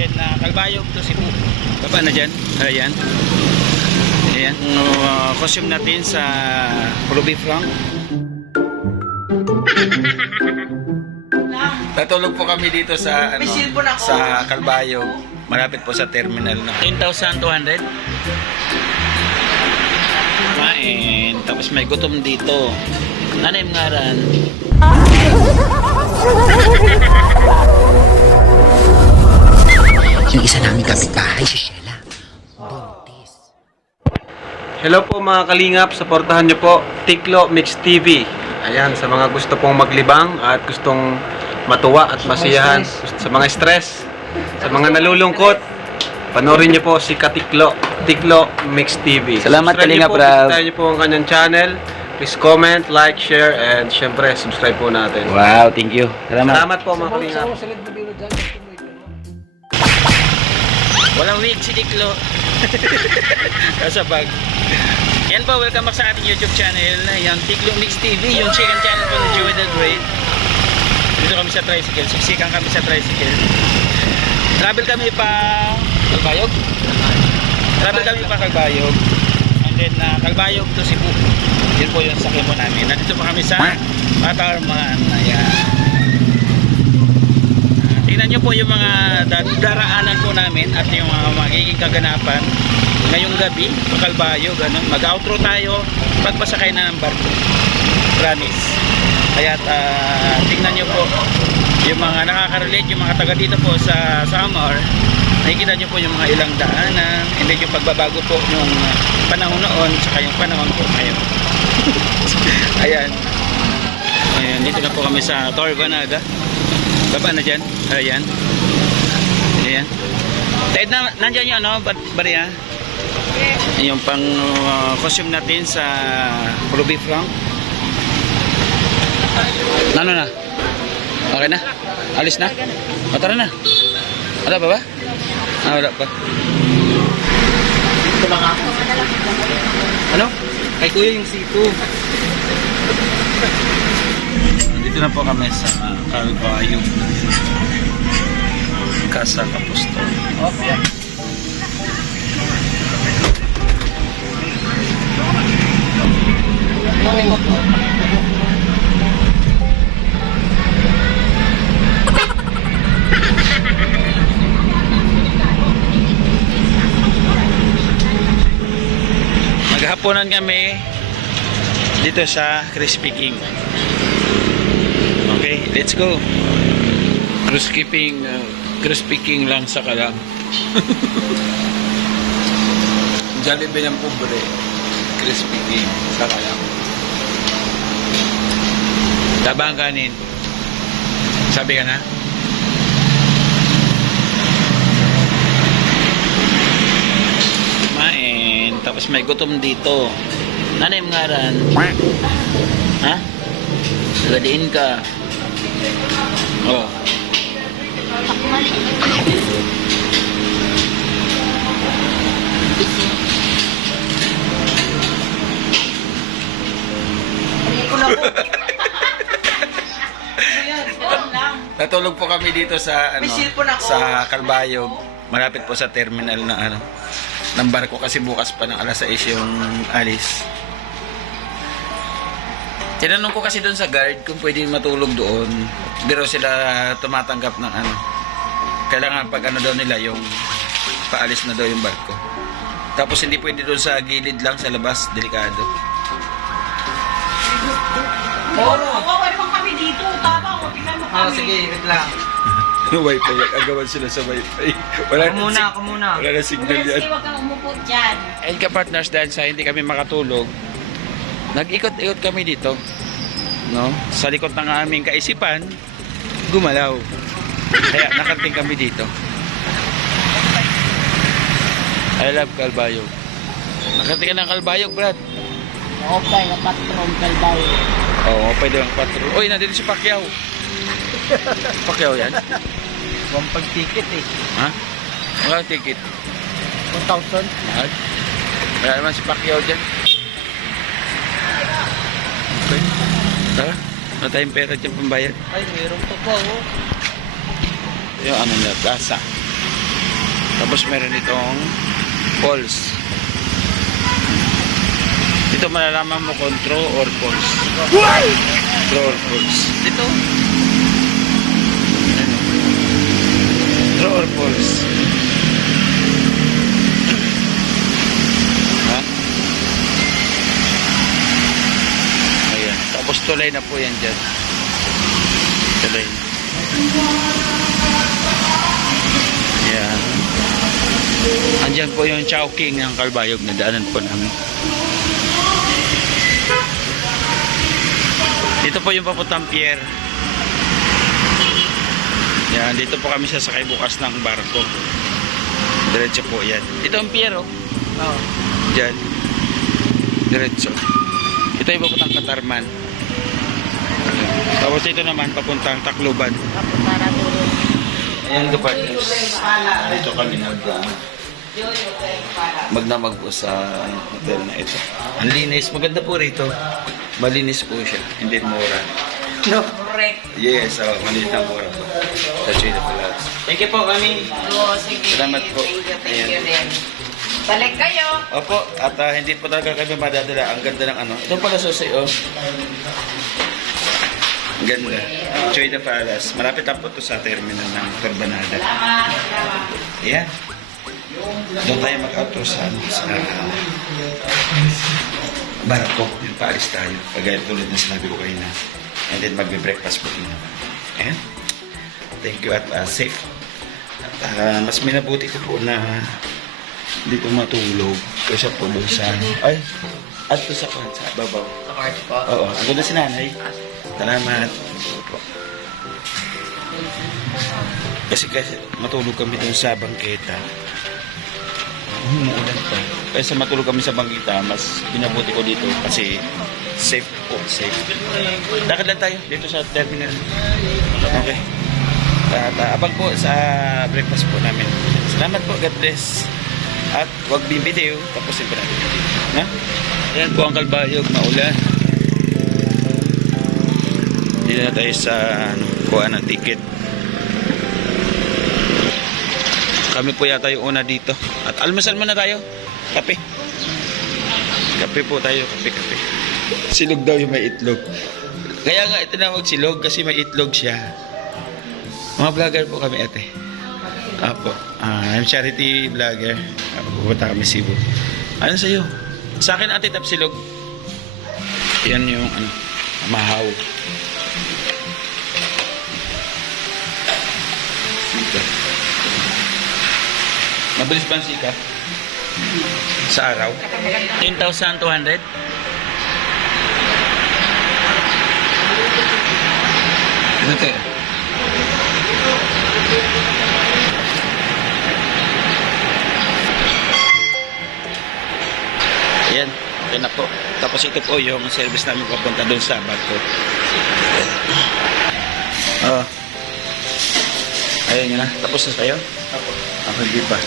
then Calbayog to Cebu. Baba na dyan. Ayan. Ayan. Costume natin sa Ruby Frank. Natulog po kami dito sa sa Calbayog. Malapit po sa terminal na 10,200. Kain. Tapos may gutom dito. Ano yung ngaran? Yung isa namin kapitbahay, si Sheila. Buntis. Hello po mga kalingap, supportahan nyo po Tiklo Mix TV. Ayan, sa mga gusto pong maglibang at gustong matuwa at masiyahan, sa mga stress, sa mga nalulungkot, panoorin nyo po si Katiklo, Tiklo Mix TV. Salamat, Kalingap Rab. Subscribe nyo po ang kanyang channel. Please comment, like, share, and syempre subscribe po natin. Wow, thank you. Salamat po mga kalingap. Walang wig si Tiklo. Nasa bag. Yan po, welcome back sa ating YouTube channel. Yan, Tiklo Mix TV, yung chicken channel po ni Joey the Great. Dito kami sa tricycle, siksikan kami sa tricycle. Travel kami pa Calbayog. Travel kami pa Calbayog. And then Calbayog to Cebu. Yun po yung sakyan po namin. Nandito pa kami sa Patarman. Ayan. Tingnan nyo po yung mga daraanan po namin at yung mga magiging kaganapan ngayong gabi sa Calbayog. Mag-outro tayo pagpasakay na ng barko. Promise. Kaya tingnan nyo po yung mga nakaka-relate, yung mga taga dito po sa Samar. Nakikita nyo po yung mga ilang daanan, hindi yung pagbabago po yung panahon noon saka yung panahon po ngayon. Ayan. Ayan, dito na po kami sa Torvanaga. Baba na dyan. Ayan. Ayan. Dahil nandyan yung bariya. Yung pang costume natin sa Ruby Frank. Ano na? Okay na? Alis na? O, tara na. Wala pa ba? Wala pa. Dito lang ako. Ano? Kay kuya yung sipo. Dito na po kami sa Calbayog. Casa Apostol. Okay. Maghapunan kami dito sa Crispy King. Okay, let's go. Crispy King lang sa Kalam. Jollibee ng pobre. Crispy King sa Kalam. Tabang kanin. Sabi ka na? Kumain. Tapos may gutom dito. Nanay yung ngaran? Ha? Nagadiin ka. Oh. Natulog po kami dito sa sa Calbayog. Malapit po sa terminal na ng barko kasi bukas pa ng alas 6 yung alis. Tinanong ko kasi doon sa guard kung pwede matulog doon. Pero sila tumatanggap ng kailangan pag daw nila yung paalis na daw yung barko. Tapos hindi pwede doon sa gilid lang sa labas, delikado. Wala pang kami dito, tama, tingnan mo kami. Sige, wait lang. Wifi, agawan sila sa wifi. Wala Ako muna. Wala na signal yan. Huwag kang umupo dyan. And ka-partners, dahil sa hindi kami makatulog, nag-ikot-ikot kami dito. No? Sa likod ng aming kaisipan, gumalaw. Kaya nakating kami dito. I love Calbayog. Nakating ka ng Calbayog, Brad. Okay, na patron kalbayo. Oo, pwede lang patron. Uy, nandito si Pacquiao. Pacquiao yan? Huwag pag-ticket eh. Ha? Wala ticket. 1,000. Mahal. Wala naman si Pacquiao dyan. Okay. Tara. Wala tayong pera dyan pambayad. Ay, meron pa po. Yung na plaza. Tapos meron itong falls. Dito malalaman mo kung true or false. True or false. Dito. Ano? True or false. Ha? Ayan. Tapos tulay na po yan dyan. Tulay. Ayan. Andyan po yung Chowking ng Calbayog na daanan po namin. Dito po yung papuntang pier. Yan, dito po kami sasakay bukas ng barko. Diretso po yan. Ito ang pier, oh. Diyan. Diretso. Ito yung papuntang Katarman. Tapos ito naman papuntang Tacloban. Ayan, partners. Dito kami magdamag po sa hotel na ito. Ang linis. Maganda po rito. Malinis po siya. Hindi mura. No? Correct. Yes, malinis na mura po. Sa China Palace. Thank you po kami. Sige. Salamat po. Thank you din. Balik kayo. Opo, at hindi po talaga kami madadala. Ang ganda ng ano. Ito pala susi, oh. Ang ganda. China Palace. Malapit lang po ito sa terminal ng Torbanada. Ayan. Doon tayo mag-outro sa barko. Yung paalis tayo. Kagaya tulad na sinabi ko kayo na. And then magbe-breakfast po yun. Ayan. Thank you at safe. At mas minabuti ko po na hindi po matulog. Kasi po doon sa... Ay! At to sa babaw. Sa court po. Oo. Ang ganda si nanay. Salamat. Kasi matulog kami doon sa bangketa. Umuulan pa. Kaysa matulog kami sa bangketa, mas binabuti ko dito kasi safe po, safe. Lakad lang tayo dito sa terminal. Okay. At abang po sa breakfast po namin. Salamat po, God bless. At huwag bimbitiw, tapusin po natin. Na? Ayan po ang Calbayog, maulan. Dito na tayo sa kuha ng ticket. Kami po yata yung una dito. At almusal muna tayo. Kape. Kape po tayo. Kape. Silog daw yung may itlog. Kaya nga itinawag silog kasi may itlog siya. Mga vlogger po kami ate. Apo. I'm charity vlogger. Pupunta kami Cebu. Ano sa'yo? Sa akin ate tap silog. Yan yung ano, mahaw. Sika. Mabilis ba ang sika? Sa araw? 10,200? Ito tayo. Ayan, okay na po. Tapos ito po yung service namin papunta doon sa barko. Ayun yun na. Tapos na tayo? Ako hindi pa.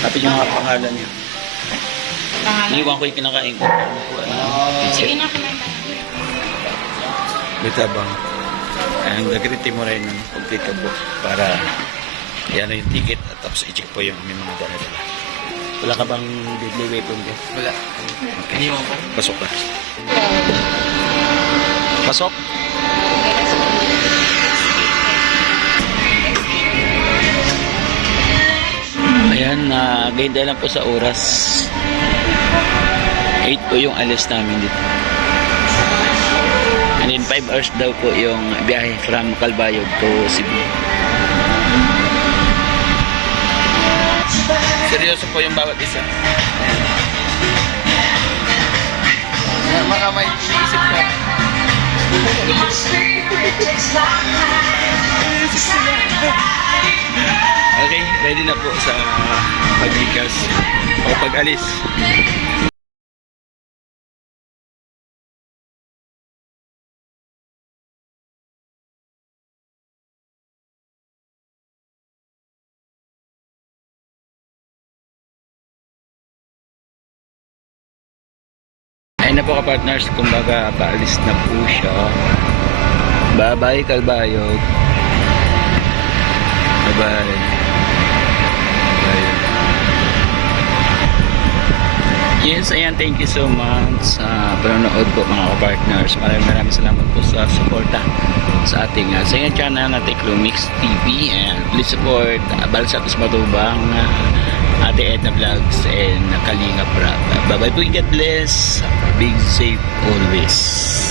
Kapit yung mga pangalan niyo. Iniwan ko yung kinakain ko. Sige na, kumain tayo. Bitabang. Ang nagriti mo rin ng complete ka po para yan yung ticket at tapos i-check po yung may mga dala-dala. Wala ka bang deadly weapon ko? Wala. Okay. Pasok ka. Pasok? Ayan, ganda lang po sa oras. 8 po yung alis namin dito. And then 5 hours daw po yung biyahe from Calbayog to Cebu. Seryoso po yung bawat isa. Ayan. Mga may isip ka. Okay, ready na po sa paglikas o pag-alis. Ayun na po ka-partners, kumbaga paalis na po siya. Bye-bye Calbayog. Bye-bye. Yes, ayan, thank you so much sa panonood po mga partners. Maraming salamat po sa suporta sa ating sa inyong channel na Teklo Mix TV, and please support Balsatos Matubang, Ate Edna Vlogs, and Kalinga Prab. Bye bye po, God bless, big safe always.